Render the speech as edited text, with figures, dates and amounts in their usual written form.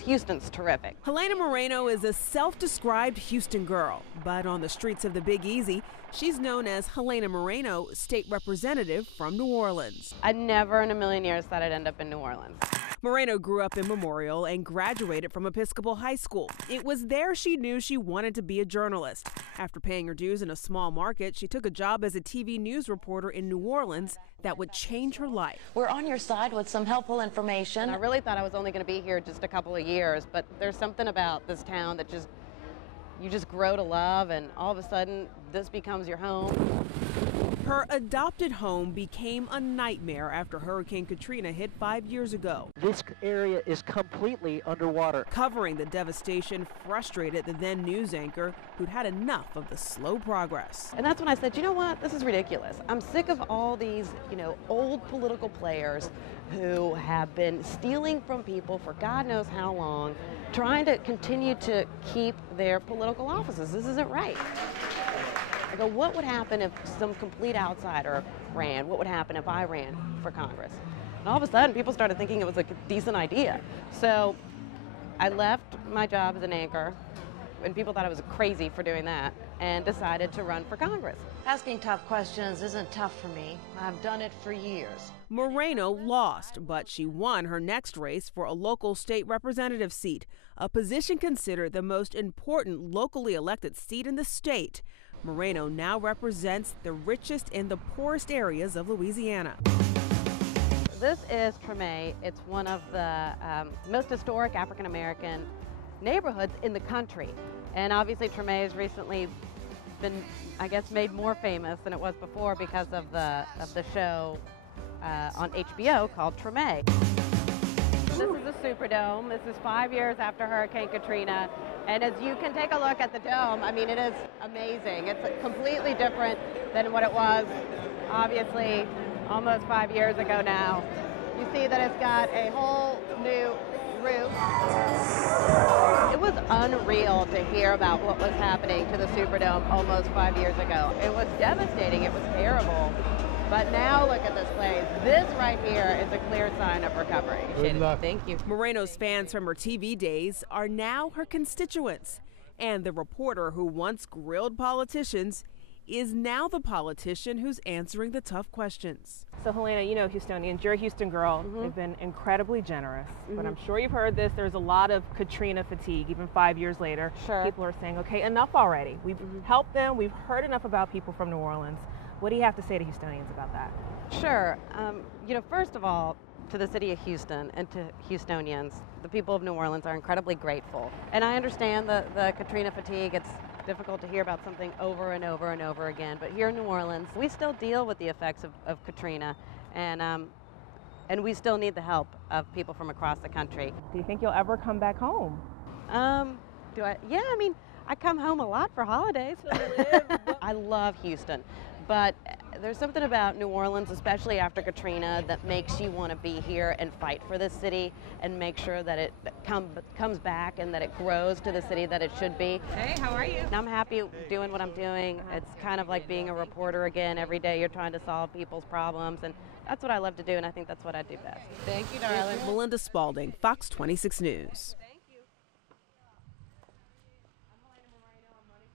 Houston's terrific. Helena Moreno is a self-described Houston girl, but on the streets of the Big Easy, she's known as Helena Moreno, state representative from New Orleans. I never in a million years thought I'd end up in New Orleans. Moreno grew up in Memorial and graduated from Episcopal High School. It was there she knew she wanted to be a journalist. After paying her dues in a small market, she took a job as a TV news reporter in New Orleans that would change her life. We're on your side with some helpful information. I really thought I was only going to be here just a couple of years, but there's something about this town that you just grow to love, and all of a sudden this becomes your home. Her adopted home became a nightmare after Hurricane Katrina hit 5 years ago. This area is completely underwater. Covering the devastation frustrated the then news anchor who'd had enough of the slow progress. And that's when I said, you know what, this is ridiculous. I'm sick of all these, old political players who have been stealing from people for God knows how long, trying to continue to keep their political offices. This isn't right. I go, what would happen if some complete outsider ran? What would happen if I ran for Congress? And all of a sudden, people started thinking it was a decent idea. So I left my job as an anchor, and people thought I was crazy for doing that, and decided to run for Congress. Asking tough questions isn't tough for me. I've done it for years. Moreno lost, but she won her next race for a local state representative seat, a position considered the most important locally elected seat in the state. Moreno now represents the richest and the poorest areas of Louisiana. This is Treme. It's one of the most historic African-American neighborhoods in the country. And obviously Treme has recently been, I guess, made more famous than it was before because of the show on HBO called Treme. This is the Superdome. This is 5 years after Hurricane Katrina. And as you can take a look at the dome, I mean, it is amazing. It's completely different than what it was, obviously, almost 5 years ago now. You see that it's got a whole new roof. It was unreal to hear about what was happening to the Superdome almost 5 years ago. It was devastating. It was terrible. But now look at this place. This right here is a clear sign of recovery. Good luck. Thank you. Moreno's fans from her TV days are now her constituents. And the reporter who once grilled politicians is now the politician who's answering the tough questions. So Helena, you know Houstonians, you're a Houston girl. They've been incredibly generous, but I'm sure you've heard this. There's a lot of Katrina fatigue, even 5 years later. Sure. People are saying, okay, enough already. We've helped them. We've heard enough about people from New Orleans. What do you have to say to Houstonians about that? Sure. First of all, to the city of Houston and to Houstonians, the people of New Orleans are incredibly grateful. And I understand the Katrina fatigue. It's difficult to hear about something over and over and over again. But here in New Orleans, we still deal with the effects of Katrina. And we still need the help of people from across the country. Do you think you'll ever come back home? Yeah, I mean, I come home a lot for holidays. I love Houston. But there's something about New Orleans, especially after Katrina, that makes you want to be here and fight for this city and make sure that it comes back and that it grows to the city that it should be. Hey, how are you? And I'm happy doing what I'm doing. It's kind of like being a reporter again. Every day you're trying to solve people's problems, and that's what I love to do, and I think that's what I do best. Thank you, darling. Melinda Spalding, Fox 26 News.